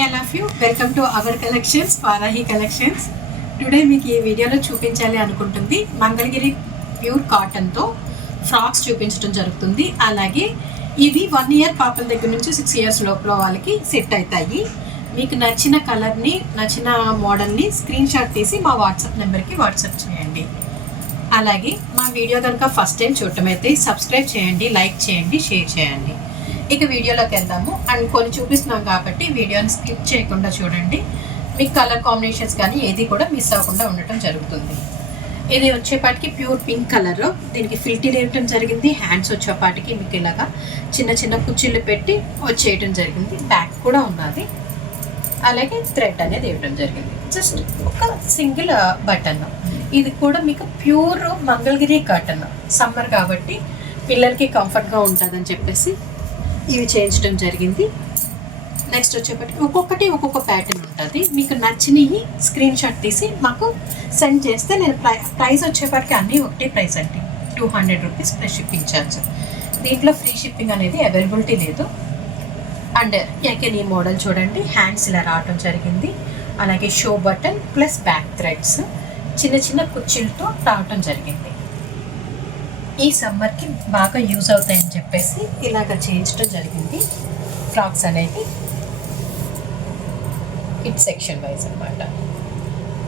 Hi all of you, welcome to our collections, Varahi collections. Today మీకు ఈ వీడియోలో చూపించాలి అనుకుంటుంది మంగళగిరి ప్యూర్ కాటన్తో ఫ్రాక్స్ చూపించడం జరుగుతుంది. అలాగే ఇవి 1 ఇయర్ పాపల దగ్గర నుంచి 6 ఇయర్స్ లోపల వాళ్ళకి సెట్ అవుతాయి. మీకు నచ్చిన కలర్ని, నచ్చిన మోడల్ని స్క్రీన్ షాట్ తీసి మా వాట్సాప్ నెంబర్కి వాట్సాప్ చేయండి. అలాగే మా వీడియో కనుక ఫస్ట్ టైం చూడటం అయితే సబ్స్క్రైబ్ చేయండి, లైక్ చేయండి, షేర్ చేయండి. ఇక వీడియోలోకి వెళ్దాము. అండ్ కొన్ని చూపిస్తున్నాం కాబట్టి వీడియోని స్కిప్ చేయకుండా చూడండి. మీకు కలర్ కాంబినేషన్స్ కానీ ఏది కూడా మిస్ అవ్వకుండా ఉండటం జరుగుతుంది. ఇది వచ్చేపాటికి ప్యూర్ పింక్ కలర్, దీనికి ఫిల్టర్ వేయటం జరిగింది. హ్యాండ్స్ వచ్చేపాటికి మీకు ఇలాగా చిన్న చిన్న కుచ్చిళ్ళు పెట్టి వచ్చేయటం జరిగింది. బ్యాక్ కూడా ఉన్నది. అలాగే థ్రెడ్ అనేది వేయటం జరిగింది. జస్ట్ ఒక సింగిల్ బటన్. ఇది కూడా మీకు ప్యూర్ మంగళగిరి కాటన్, సమ్మర్ కాబట్టి పిల్లలకి కంఫర్ట్గా ఉంటుందని చెప్పేసి ఇవి చేయించడం జరిగింది. నెక్స్ట్ వచ్చేప్పటికి ఒక్కొక్క ప్యాటర్న్ ఉంటుంది. మీకు నచ్చినవి స్క్రీన్ షాట్ తీసి మాకు సెండ్ చేస్తే నేను ప్రైస్ వచ్చేప్పటికి అన్నీ ఒకటే ప్రైస్ అండి, 200 రూపీస్ ప్లస్ షిప్పింగ్ ఛార్జ్. దీంట్లో ఫ్రీ షిప్పింగ్ అనేది అవైలబిలిటీ లేదు. అండ్ ఎగైన్ ఈ మోడల్ చూడండి, హ్యాండ్స్ ఇలా రావడం జరిగింది. అలాగే show button plus back threads చిన్న చిన్న కుర్చీలతో రావటం జరిగింది. ఈ సమ్మర్కి బాగా యూజ్ అవుతాయని చెప్పేసి ఇలాగ చేయించడం జరిగింది. ఫ్రాక్స్ అనేది కిడ్ సెక్షన్ వైజ్ అనమాట.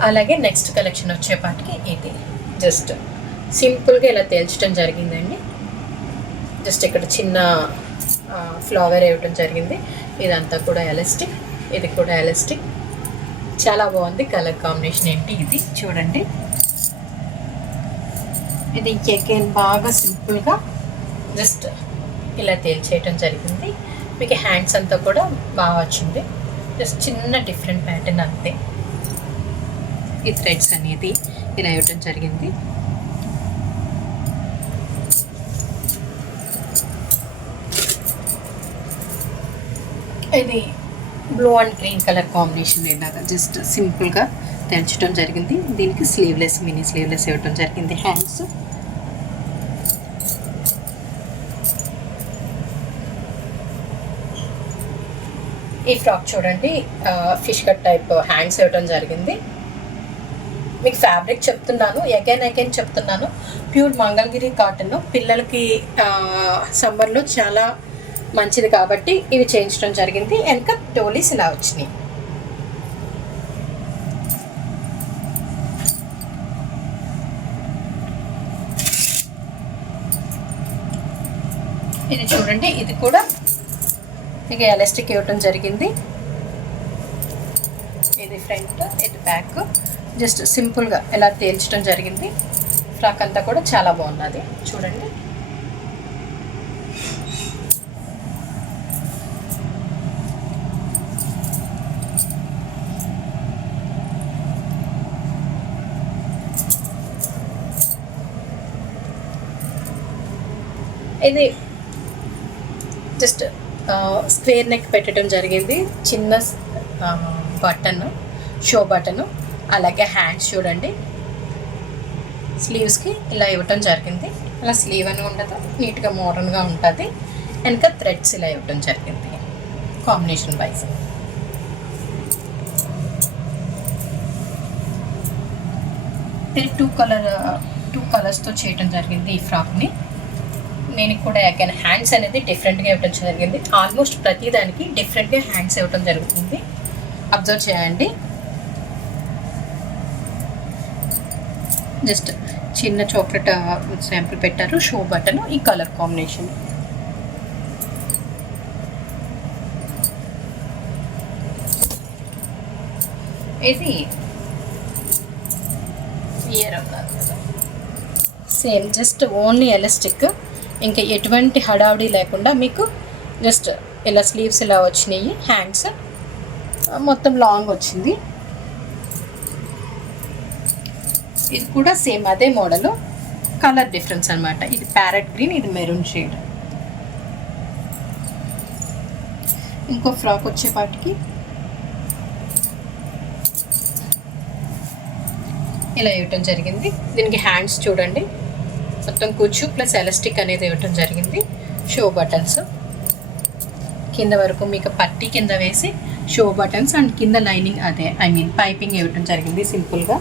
అలాగే నెక్స్ట్ కలెక్షన్ వచ్చేపాటికి ఇది జస్ట్ సింపుల్గా ఇలా తేల్చడం జరిగిందండి. జస్ట్ ఇక్కడ చిన్న ఫ్లవర్ వేయటం జరిగింది. ఇదంతా కూడా ఎలాస్టిక్, ఇది కూడా ఎలాస్టిక్. చాలా బాగుంది. కలర్ కాంబినేషన్ ఏంటి ఇది చూడండి. ఇది అగైన్ బాగా సింపుల్గా జస్ట్ ఇలా తేల్చేయటం జరిగింది. మీకు హ్యాండ్స్ అంతా కూడా బాగా వచ్చింది. జస్ట్ చిన్న డిఫరెంట్ ప్యాటర్న్ అంతే. ఈ థ్రెడ్స్ అనేది ఇలా ఇవ్వటం జరిగింది. ఇది blue and green colour combination ఇలాగా జస్ట్ సింపుల్గా తెంచడం జరిగింది. దీనికి స్లీవ్లెస్, మినీ స్లీవ్లెస్ ఇవ్వటం జరిగింది. హ్యాండ్స్ ఈ ఫ్రాక్ చూడండి, ఫిష్ కట్ టైప్ హ్యాండ్స్ ఇవ్వటం జరిగింది. మీకు ఫ్యాబ్రిక్ చెప్తున్నాను, అగైన్ చెప్తున్నాను, ప్యూర్ మంగళగిరి కాటన్ పిల్లలకి సమ్మర్లో చాలా మంచిది కాబట్టి ఇవి చేయించడం జరిగింది. వెనక డోలీస్ ఇలా వచ్చినాయి. ఇది చూడండి, ఇది కూడా ఇక ఎలాస్టిక్ ఇవ్వటం జరిగింది. ఇది ఫ్రంట్, ఇది బ్యాక్. జస్ట్ సింపుల్గా ఎలా తేల్చడం జరిగింది. ఫ్రాక్ అంతా కూడా చాలా బాగున్నది చూడండి. ఇది జస్ట్ స్క్వేర్ నెక్ పెట్టడం జరిగింది. చిన్న బటన్, షో బటన్. అలాగే హ్యాండ్స్ చూడండి, స్లీవ్స్కి ఇలా ఇవ్వటం జరిగింది. అలా స్లీవ్ అని ఉండదు, నీట్గా మోడర్న్గా ఉంటుంది. వెనక థ్రెడ్స్ ఇలా ఇవ్వటం జరిగింది కాంబినేషన్ వైజ్. ఇది టూ కలర్స్తో చేయటం జరిగింది ఈ ఫ్రాక్ని. నేను కూడా అగైన్ హ్యాండ్స్ అనేది డిఫరెంట్గా ఇవ్వటం జరిగింది. ఆల్మోస్ట్ ప్రతిదానికి డిఫరెంట్గా హ్యాండ్స్ ఇవ్వటం జరుగుతుంది. అబ్జర్వ్ చేయండి. జస్ట్ చిన్న చాక్లెట్ శాంపుల్ పెట్టారు. షో బటన్, ఈ కలర్ కాంబినేషన్. ఇది year same just only elastic, ఇంకా ఎటువంటి హడావిడి లేకుండా మీకు జస్ట్ ఇలా స్లీవ్స్ ఇలా వచ్చినాయి. హ్యాండ్స్ మొత్తం లాంగ్ వచ్చింది. ఇది కూడా సేమ్ అదే మోడల్, కలర్ డిఫరెన్స్ అనమాట. ఇది ప్యారెట్ గ్రీన్, ఇది మెరూన్ షేడ్. ఇంకో ఫ్రాక్ వచ్చేపాటికి ఇలా ఇవ్వటం జరిగింది. దీనికి హ్యాండ్స్ చూడండి, మొత్తం కూర్చు ప్లస్ ఎలాస్టిక్ అనేది ఇవ్వటం జరిగింది. షో బటన్స్ కింద వరకు మీకు పట్టీ కింద వేసి షో బటన్స్ అండ్ కింద లైనింగ్ అదే పైపింగ్ ఇవ్వటం జరిగింది సింపుల్గా.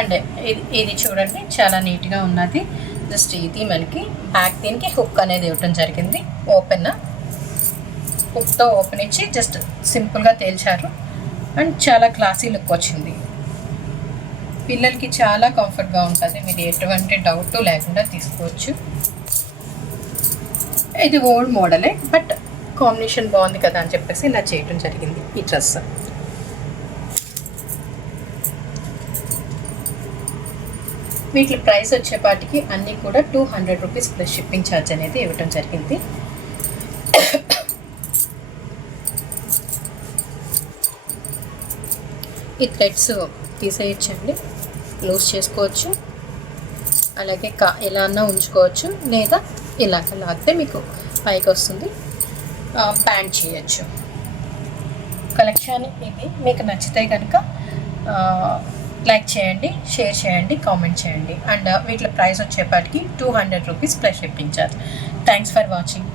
అండ్ ఇది చూడండి చాలా నీట్గా ఉన్నది. జస్ట్ ఇది మనకి బ్యాక్ దీనికి హుక్ అనేది ఇవ్వటం జరిగింది. హుక్తో ఓపెన్ ఇచ్చి జస్ట్ సింపుల్గా తేల్చారు అండ్ చాలా క్లాసీ లుక్ వచ్చింది. పిల్లలకి చాలా కంఫర్ట్గా ఉంటుంది, మీరు ఎటువంటి డౌట్ లేకుండా తీసుకోవచ్చు. ఇది ఓల్డ్ మోడలే బట్ కాంబినేషన్ బాగుంది కదా అని చెప్పేసి ఇలా చేయడం జరిగింది ఈ డ్రెస్. వీటి ప్రైస్ వచ్చేపాటికి అన్నీ కూడా 200 రూపీస్ ప్లస్ షిప్పింగ్ ఛార్జ్ అనేది ఇవ్వటం జరిగింది. ఈ థ్రెడ్స్ తీసేయచ్చండి, లూజ్ చేసుకోవచ్చు, అలాగే ఎలా అన్నా ఉంచుకోవచ్చు, లేదా ఇలాగ లాగితే మీకు పైకి వస్తుంది, ప్యాంట్ చేయొచ్చు. కలెక్షన్ ఇది మీకు నచ్చితే కనుక లైక్ చేయండి, షేర్ చేయండి, కామెంట్ చేయండి. అండ్ వీటి ప్రైస్ వచ్చేపాటికి 200 rupees plus shipping charge. Thanks for watching.